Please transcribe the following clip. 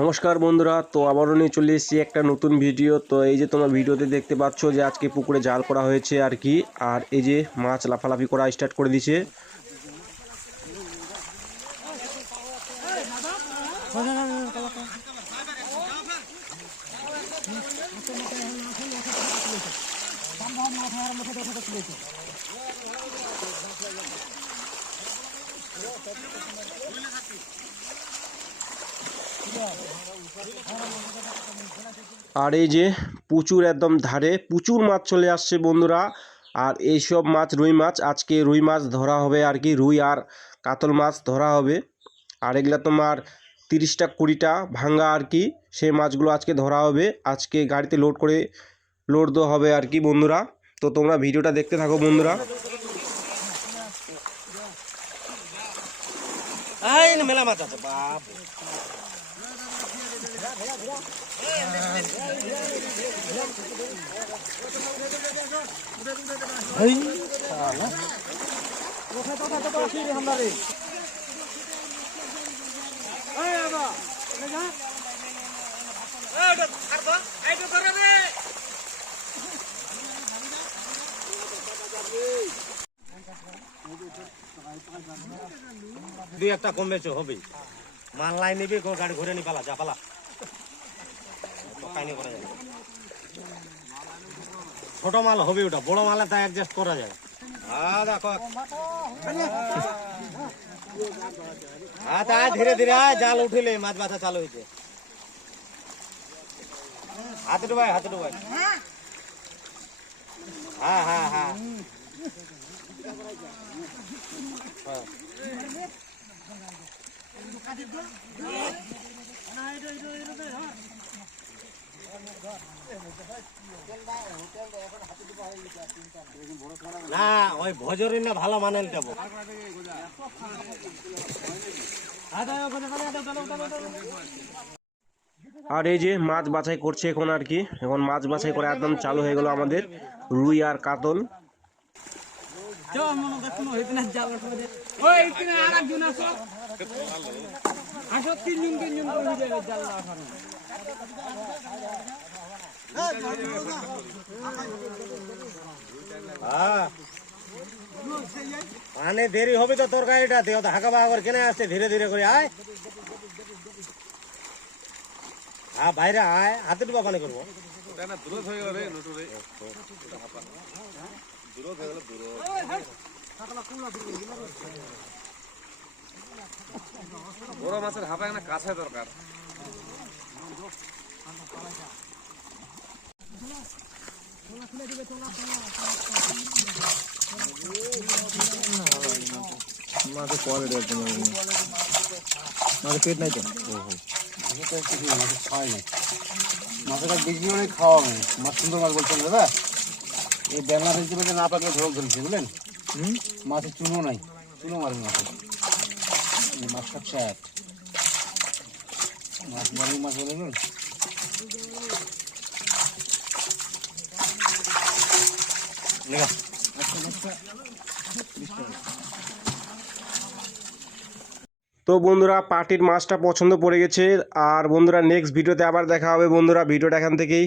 নমস্কার বন্ধুরা, তো আবারও নিয়ে চলে এসেছি একটা নতুন ভিডিও। তো এই যে তোমরা ভিডিওতে দেখতে পাচ্ছ যে আজকে পুকুরে জাল করা হয়েছে আর কি, আর এই যে মাছ লাফালাফি করা স্টার্ট করে দিয়েছে। আর এই যে প্রচুর একদম ধারে প্রচুর মাছ চলে আসছে বন্ধুরা। আর এই সব মাছ রুই মাছ, আজকে রুই মাছ ধরা হবে আর কি, রুই আর কাতল মাছ ধরা হবে। আর এগুলা তোমার 30টা 20টা ভাঙ্গা আর কি, সেই মাছগুলো আজকে ধরা হবে, আজকে গাড়িতে লোড দেওয়া হবে আর কি বন্ধুরা। তো তোমরা ভিডিওটা দেখতে থাকো বন্ধুরা। মেলা মাছ আছে বাপ। দুই একটা কমেছে হবে, মাল লাই নিবি, গাড়ি ঘুরে নি, পালা যা পালা। ছোট মাল হবে ওটা, বড় মালে তা অ্যাডজাস্ট করা যায়। দেখো ধীরে ধীরে জাল উঠিলে মাছ বাছা চালু হয়েছে। হাতে ডুবাই হ্যাঁ হ্যাঁ হ্যাঁ না, ওই ভজরি না ভালো মানেল দেবো। আর এই যে মাছ বাছাই করছে এখন আর কি, এখন মাছ বাছাই করে একদম চালু হয়ে গেল আমাদের রুই আর কাতল। মানে দেরি হবে তো তোর গাড়িটা, তুই হাঁকা বাঁকা করে কেনে আসছে, ধীরে ধীরে করে আয়। হ্যাঁ বাইরে আয়, হাতে ডুবা পানি করবো। বড় মাছের হাঁপা একটা কাছে দরকার। মাছের কোয়ালিটি একদম, মাছের পেট নাই তো, মাছের খাওয়াই নাই, মাছের বেশি করে খাওয়া হবে। মাছ সুন্দর মাছ বলছেন দাদা, এই বেলনা ফেলতে ফেলতে না পাকলে ঝোল ধরছে বুঝলেন। মাছের চুনো নাই, চুনো মারেন মাছের, মাছ সব স্যাট মাছ মারি মাছ বলে গেল। তো বন্ধুরা পার্টির মাছটা পছন্দ পড়ে গেছে। আর বন্ধুরা নেক্সট ভিডিওতে আবার দেখা হবে বন্ধুরা, ভিডিওটা এখান থেকেই।